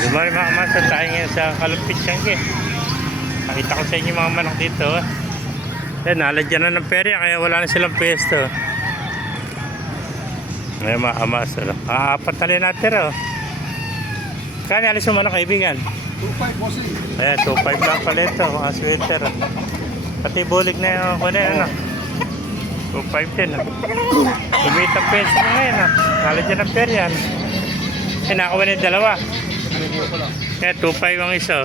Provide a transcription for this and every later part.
Good morning mga master, tayo ngayon sa Kalumpit Tiangge. Nakita ko sa inyo mga manok dito. Naladyan na ng perya kaya wala na silang pwesto. Ngayon mga master, apat na rin natin. Kaya alis yung manok kaibigan? 2.5 bossing. Ayan, 2.5 lang pala ito mga sweater. Pati bulig na yung kunin. 2.5 din. Lumitang pwesto na ngayon. Naladyan ng perya. Nakakuha na yung dalawa. Kaya 2.5 ang isa.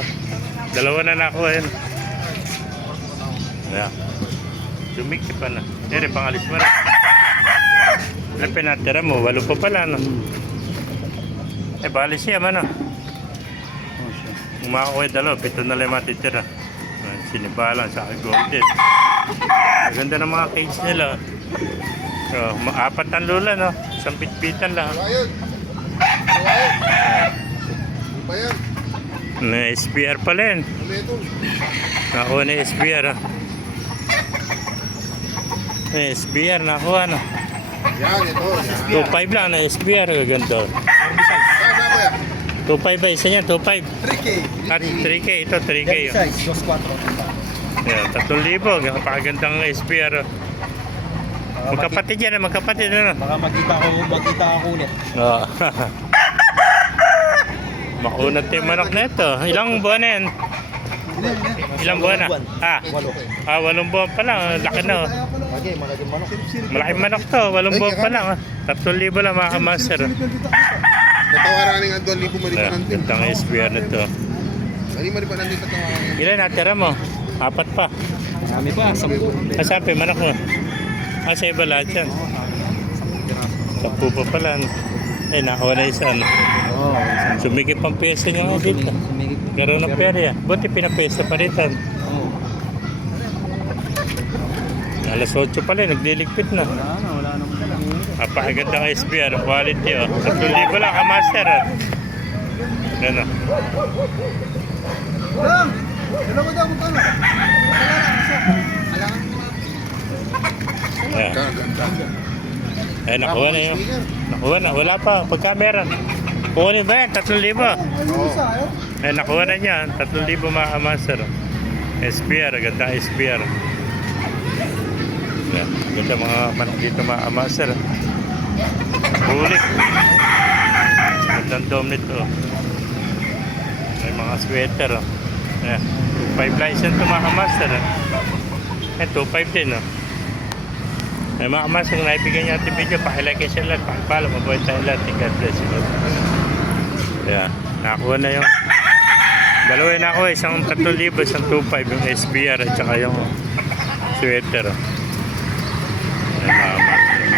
Dalawa na nakuha yun. Ayan. Dumikti pa na. Pero pangalis mo na. Ano pinatira mo? 8 pa pala, no? Bali siya, man, no? Kung makakuha yung dalawa, 7 na lang matitira. Sinibalan sa golden. Maganda ng mga cage nila. So, 4 ang lula, no? Isang pitpitan lang. Na SPR pala yun. Nakuha na SPR. SPR nakuha na. Yan, ito. 2.5 lang na SPR. Ganda. 2.5 ba isa niya? 2.5. 3K. 3K. Ito 3K. Size, 2.4. Yan, 3,000. Napakagandang SPR. Magkapatid yan. Magkapatid na. Baka magkita ako ulit. Oo. Makunat yung manok na ito. Ilang buwan na yan? Ilang buwan na? 8 buwan pa lang. Laki na. Okay, malaking manok. Malaking manok to. 8 buwan pa lang. 3,000 lang mga kamaster. Natawaraning ang 2,000 malipanan din. Gandang SPR na ito. Malipanan din tatawaraning. Ilan natira mo? 4 pa. Kami pa, 10. Sabi, manok mo. Sa iba lahat yan. 10 pa pala. Nakuha na isa. Sumigip ang piyesa niya nga dito. Garo ng perya. Buti pinapiyesa pa rin. Alas 8 pala, nagliligpit na. Wala naman. Napakaganda ng SPR, quality. 3,000 lang, kamaster. Yan o. Hello mo daw, magkano? Nakuha na yun. Nakuha na, wala pa. Pagka meron. Kukunin ba yan? 3,000. Nakuha na niya. 3,000 mga kamaster. SPR, ganda SPR. Ganda mga manok dito mga kamaster. Bulik. Gandang dome nito. May mga sweater. 2.5 license ito mga kamaster. 2.5 din. May mga kamaster kung naibigyan niyo ating video, pakilike kayo sila, pakipalo, mabuhay tayo lahat. God bless you. Nakakuha na yung dalawa na ako, isang 3,000, isang 2.5 yung SPR at saka yung sweater.